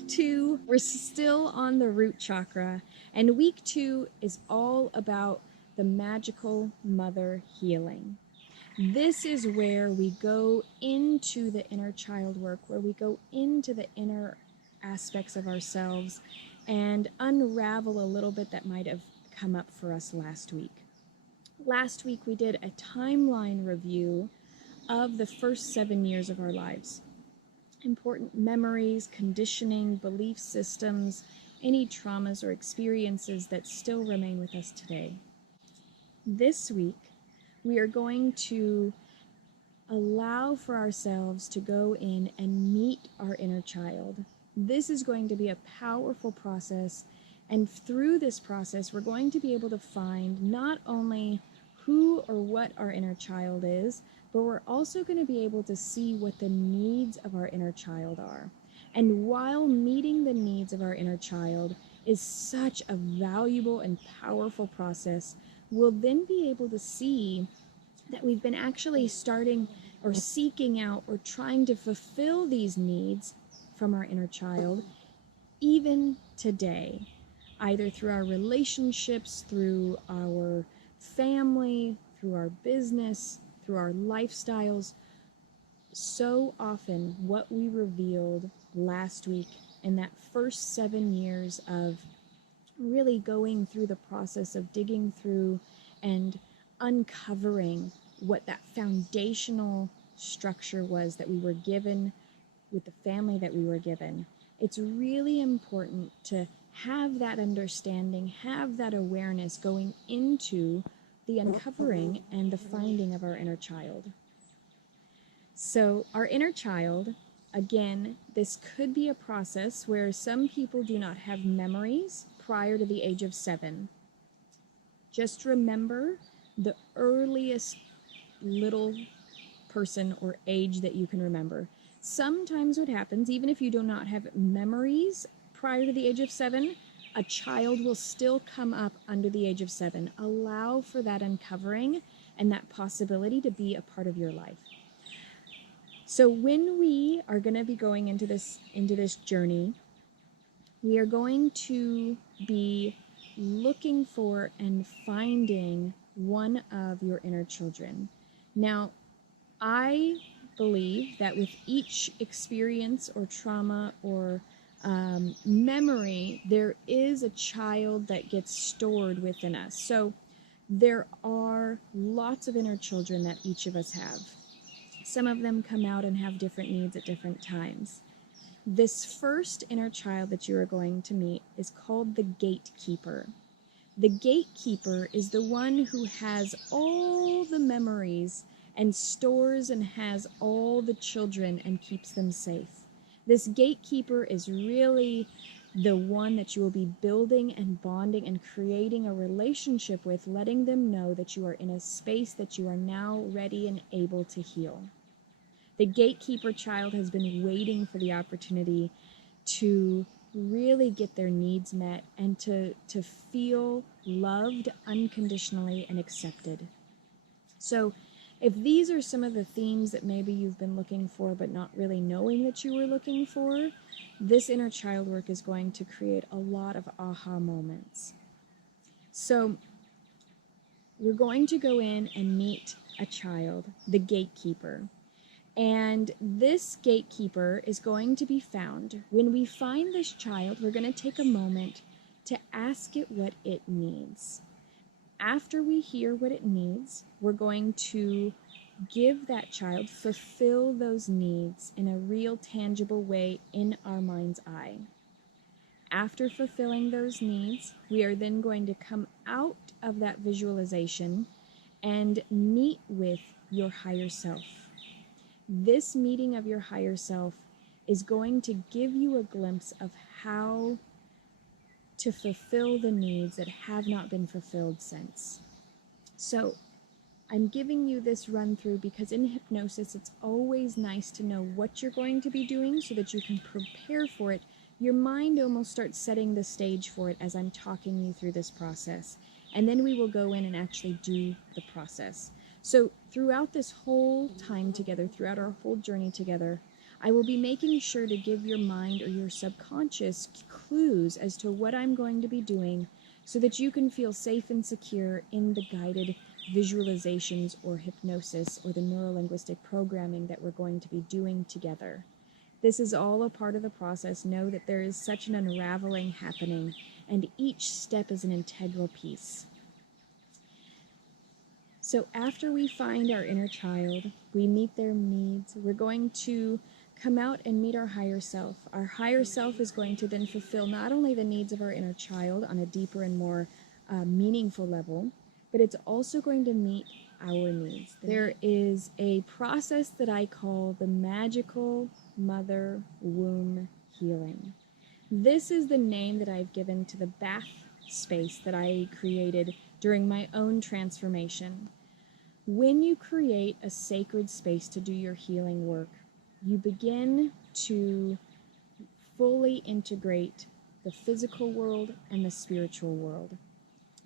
week 2. We're still on the root chakra, and week 2 is all about the magical mother healing. This is where we go into the inner child work, where we go into the inner aspects of ourselves and unravel a little bit that might have come up for us last week. Last week we did a timeline review of the first 7 years of our lives. Important memories, conditioning, belief systems, any traumas or experiences that still remain with us today. This week, we are going to allow for ourselves to go in and meet our inner child. This is going to be a powerful process, and through this process, we're going to be able to find not only who or what our inner child is, but we're also going to be able to see what the needs of our inner child are. And while meeting the needs of our inner child is such a valuable and powerful process, we'll then be able to see that we've been actually starting or seeking out or trying to fulfill these needs from our inner child even today, either through our relationships, through our family, through our business, through our lifestyles. So often what we revealed last week in that first 7 years of really going through the process of digging through and uncovering what that foundational structure was that we were given with the family that we were given. It's really important to have that understanding, have that awareness going into the uncovering and the finding of our inner child. So our inner child, again, this could be a process where some people do not have memories prior to the age of 7. Just remember the earliest little person or age that you can remember. Sometimes what happens, even if you do not have memories prior to the age of 7, a child will still come up under the age of 7. Allow for that uncovering and that possibility to be a part of your life. So when we are going to be going into this journey, we are going to be looking for and finding one of your inner children. Now, I believe that with each experience or trauma or memory, there is a child that gets stored within us. So there are lots of inner children that each of us have. Some of them come out and have different needs at different times. This first inner child that you are going to meet is called the gatekeeper. The gatekeeper is the one who has all the memories and stores and has all the children and keeps them safe. This gatekeeper is really the one that you will be building and bonding and creating a relationship with, letting them know that you are in a space that you are now ready and able to heal. The gatekeeper child has been waiting for the opportunity to really get their needs met and to feel loved unconditionally and accepted. So if these are some of the themes that maybe you've been looking for but not really knowing that you were looking for, this inner child work is going to create a lot of aha moments. So we're going to go in and meet a child, the gatekeeper. And this gatekeeper is going to be found. When we find this child, we're going to take a moment to ask it what it needs. After we hear what it needs, we're going to give that child, fulfill those needs in a real tangible way in our mind's eye. After fulfilling those needs, we are then going to come out of that visualization and meet with your higher self. This meeting of your higher self is going to give you a glimpse of how to fulfill the needs that have not been fulfilled since. So I'm giving you this run through because in hypnosis, it's always nice to know what you're going to be doing so that you can prepare for it. Your mind almost starts setting the stage for it as I'm talking you through this process. And then we will go in and actually do the process. So throughout this whole time together, throughout our whole journey together, I will be making sure to give your mind or your subconscious clues as to what I'm going to be doing so that you can feel safe and secure in the guided visualizations or hypnosis or the neurolinguistic programming that we're going to be doing together. This is all a part of the process. Know that there is such an unraveling happening, and each step is an integral piece. So after we find our inner child, we meet their needs, we're going to come out and meet our higher self. Our higher self is going to then fulfill not only the needs of our inner child on a deeper and more meaningful level, but it's also going to meet our needs. There is a process that I call the magical mother womb healing. This is the name that I've given to the bath space that I created during my own transformation. When you create a sacred space to do your healing work, you begin to fully integrate the physical world and the spiritual world.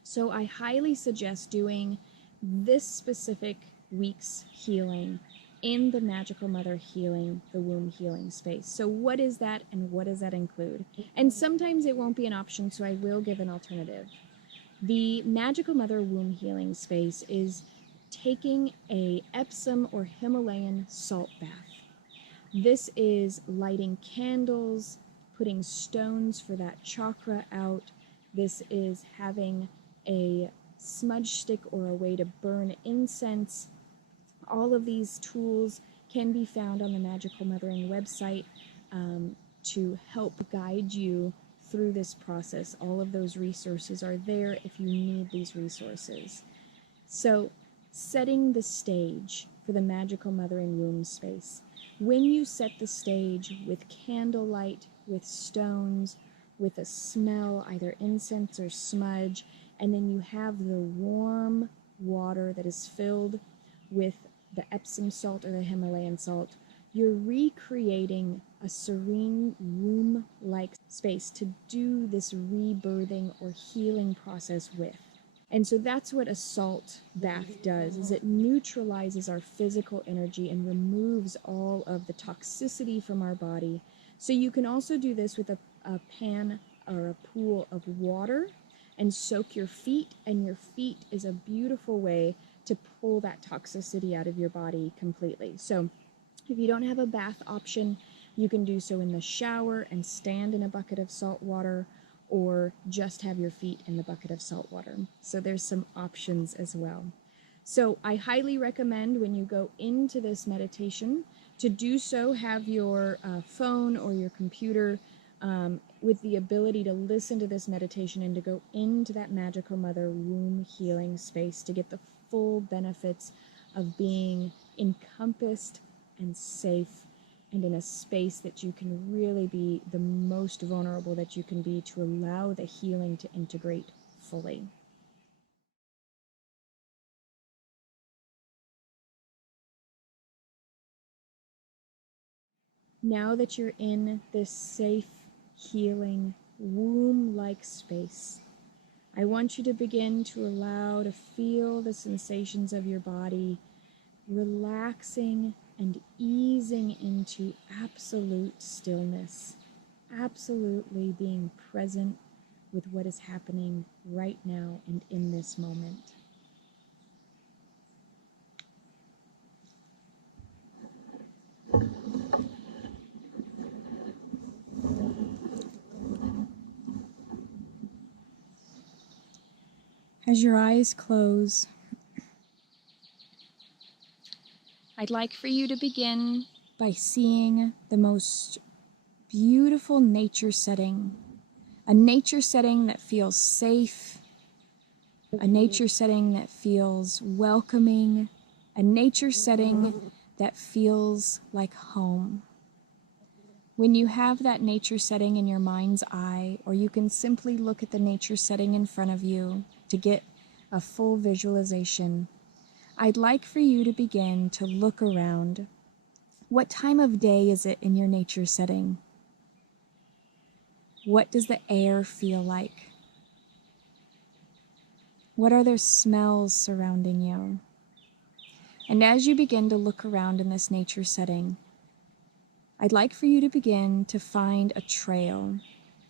So I highly suggest doing this specific week's healing in the Magical Mother Healing, the womb healing space. So what is that, and what does that include? And sometimes it won't be an option, so I will give an alternative. The Magical Mother womb healing space is taking a Epsom or Himalayan salt bath. This is lighting candles, putting stones for that chakra out. This is having a smudge stick or a way to burn incense. All of these tools can be found on the Magical Mothering website to help guide you through this process. All of those resources are there if you need these resources. So, setting the stage for the Magical Mothering womb space. When you set the stage with candlelight, with stones, with a smell, either incense or smudge, and then you have the warm water that is filled with the Epsom salt or the Himalayan salt, you're recreating a serene womb-like space to do this rebirthing or healing process with. And so that's what a salt bath does, is it neutralizes our physical energy and removes all of the toxicity from our body. So you can also do this with a pan or a pool of water and soak your feet, and your feet is a beautiful way to pull that toxicity out of your body completely. So if you don't have a bath option, you can do so in the shower and stand in a bucket of salt water, or just have your feet in the bucket of salt water. So there's some options as well. So I highly recommend when you go into this meditation to do so, have your phone or your computer with the ability to listen to this meditation and to go into that Magical Mother womb healing space to get the full benefits of being encompassed and safe and in a space that you can really be the most vulnerable that you can be, to allow the healing to integrate fully. Now that you're in this safe, healing, womb-like space, I want you to begin to allow to feel the sensations of your body relaxing and easing into absolute stillness, absolutely being present with what is happening right now and in this moment. As your eyes close, I'd like for you to begin by seeing the most beautiful nature setting, a nature setting that feels safe, a nature setting that feels welcoming, a nature setting that feels like home. When you have that nature setting in your mind's eye, or you can simply look at the nature setting in front of you to get a full visualization, I'd like for you to begin to look around. What time of day is it in your nature setting? What does the air feel like? What are the smells surrounding you? And as you begin to look around in this nature setting, I'd like for you to begin to find a trail.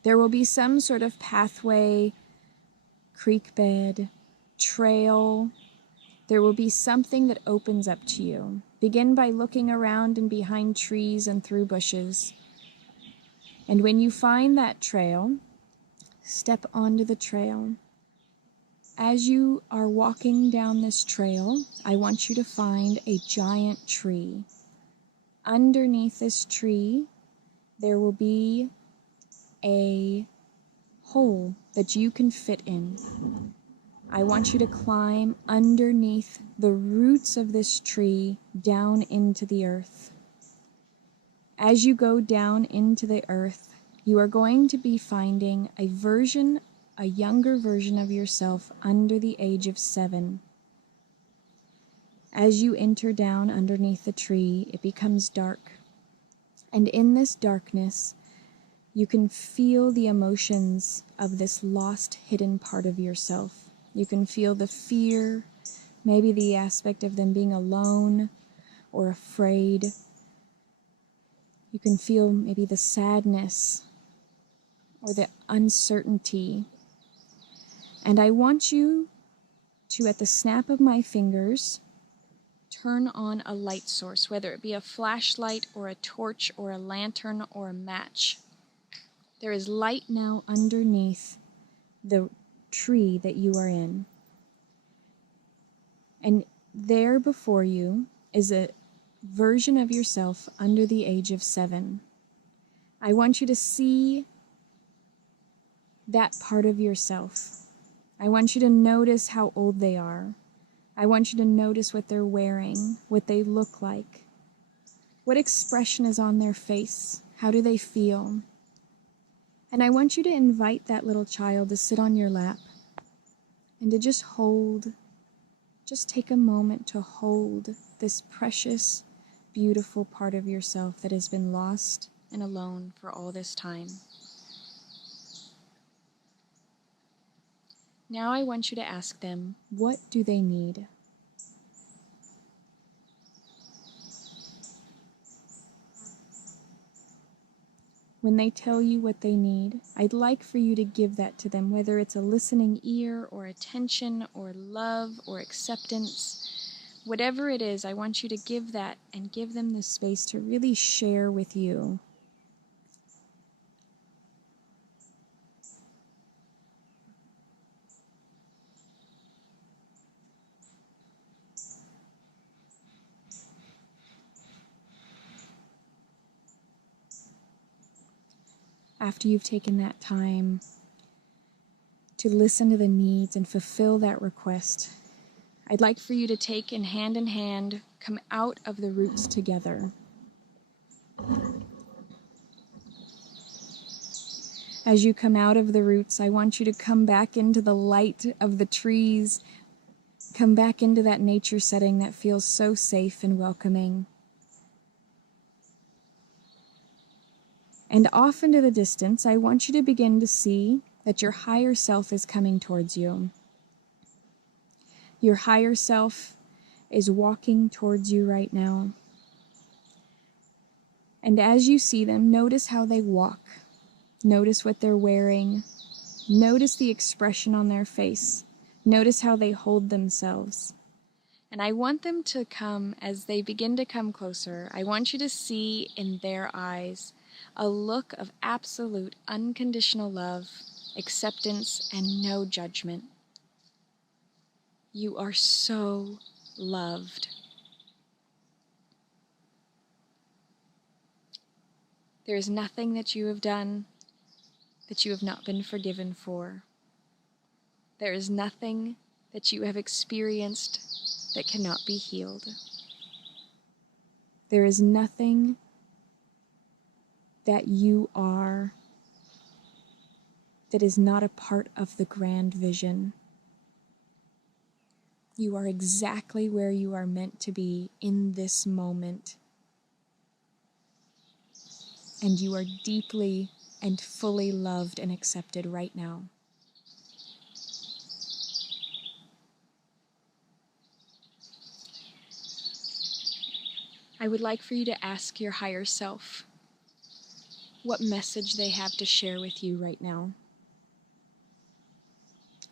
There will be some sort of pathway, creek bed, trail. There will be something that opens up to you. Begin by looking around and behind trees and through bushes. And when you find that trail, step onto the trail. As you are walking down this trail, I want you to find a giant tree. Underneath this tree, there will be a hole that you can fit in. I want you to climb underneath the roots of this tree down into the earth. As you go down into the earth, you are going to be finding a younger version of yourself under the age of 7. As you enter down underneath the tree, it becomes dark. And in this darkness, you can feel the emotions of this lost, hidden part of yourself. You can feel the fear, maybe the aspect of them being alone or afraid. You can feel maybe the sadness or the uncertainty. And I want you to, at the snap of my fingers, turn on a light source, whether it be a flashlight or a torch or a lantern or a match. There is light now underneath the tree that you are in. And there before you is a version of yourself under the age of 7. I want you to see that part of yourself. I want you to notice how old they are. I want you to notice what they're wearing, what they look like. What expression is on their face? How do they feel? And I want you to invite that little child to sit on your lap and to just take a moment to hold this precious, beautiful part of yourself that has been lost and alone for all this time. Now I want you to ask them, what do they need? When they tell you what they need, I'd like for you to give that to them, whether it's a listening ear or attention or love or acceptance. Whatever it is, I want you to give that and give them the space to really share with you. After you've taken that time to listen to the needs and fulfill that request, I'd like for you to take in hand, come out of the roots together. As you come out of the roots, I want you to come back into the light of the trees, come back into that nature setting that feels so safe and welcoming. And off into the distance, I want you to begin to see that your higher self is coming towards you. Your higher self is walking towards you right now. And as you see them, notice how they walk. Notice what they're wearing. Notice the expression on their face. Notice how they hold themselves. And I want them to come, as they begin to come closer, I want you to see in their eyes a look of absolute unconditional love, acceptance, and no judgment. You are so loved. There is nothing that you have done that you have not been forgiven for. There is nothing that you have experienced that cannot be healed. There is nothing that you are that is not a part of the grand vision. You are exactly where you are meant to be in this moment. And you are deeply and fully loved and accepted right now. I would like for you to ask your higher self, what message they have to share with you right now.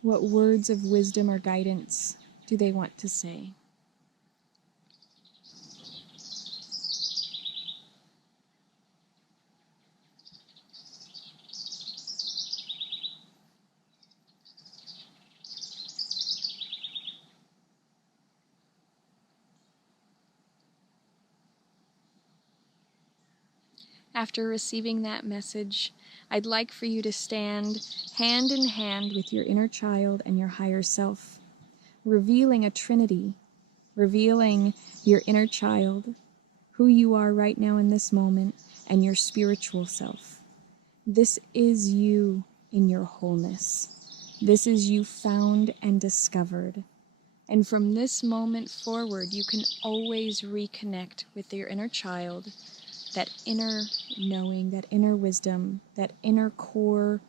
What words of wisdom or guidance do they want to say? After receiving that message, I'd like for you to stand hand in hand with your inner child and your higher self, revealing a trinity, revealing your inner child, who you are right now in this moment, and your spiritual self. This is you in your wholeness. This is you found and discovered. And from this moment forward, you can always reconnect with your inner child, that inner knowing, that inner wisdom, that inner core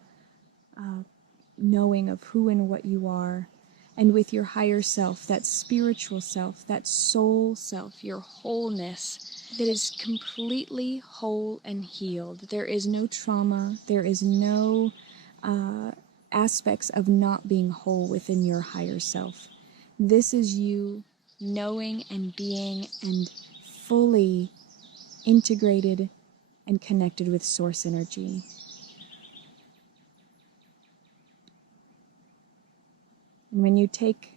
knowing of who and what you are, and with your higher self, that spiritual self, that soul self, your wholeness that is completely whole and healed. There is no trauma, there is no aspects of not being whole within your higher self. This is you knowing and being and fully integrated and connected with source energy. And when you take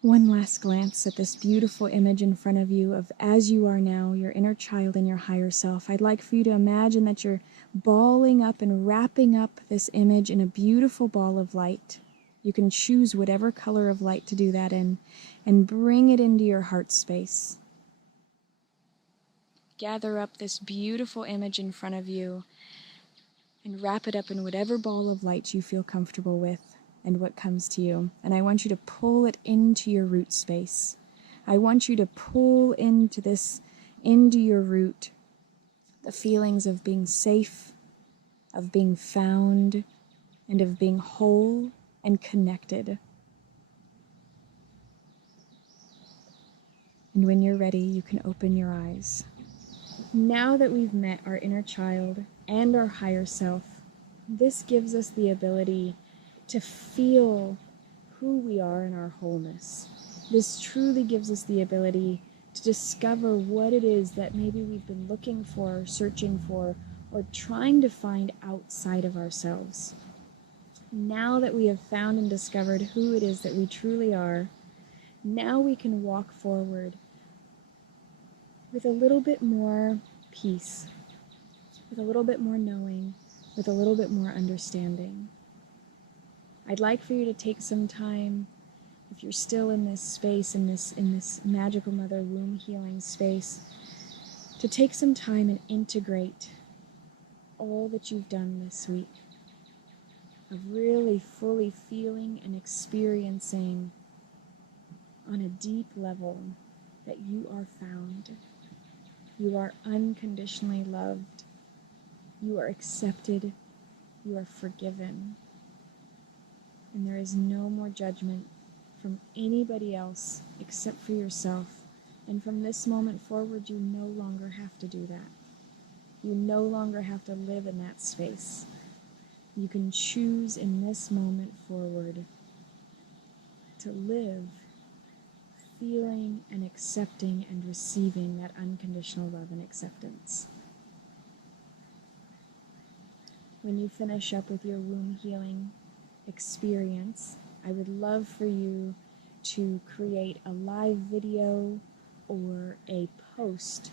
one last glance at this beautiful image in front of you of as you are now, your inner child and your higher self, I'd like for you to imagine that you're balling up and wrapping up this image in a beautiful ball of light. You can choose whatever color of light to do that in, and bring it into your heart space. Gather up this beautiful image in front of you and wrap it up in whatever ball of light you feel comfortable with and what comes to you. And I want you to pull it into your root space. I want you to pull into your root, the feelings of being safe, of being found, and of being whole and connected. And when you're ready, you can open your eyes. Now that we've met our inner child and our higher self, this gives us the ability to feel who we are in our wholeness. This truly gives us the ability to discover what it is that maybe we've been looking for, searching for, or trying to find outside of ourselves. Now that we have found and discovered who it is that we truly are, now we can walk forward with a little bit more peace, with a little bit more knowing, with a little bit more understanding. I'd like for you to take some time, if you're still in this space, in this magical mother womb healing space, to take some time and integrate all that you've done this week, of really fully feeling and experiencing on a deep level that you are found. You are unconditionally loved. You are accepted. You are forgiven. And there is no more judgment from anybody else except for yourself. And from this moment forward, you no longer have to do that. You no longer have to live in that space. You can choose in this moment forward to live feeling and accepting and receiving that unconditional love and acceptance. When you finish up with your womb healing experience, I would love for you to create a live video or a post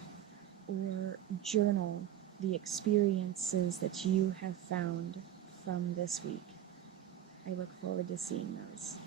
or journal the experiences that you have found from this week. I look forward to seeing those.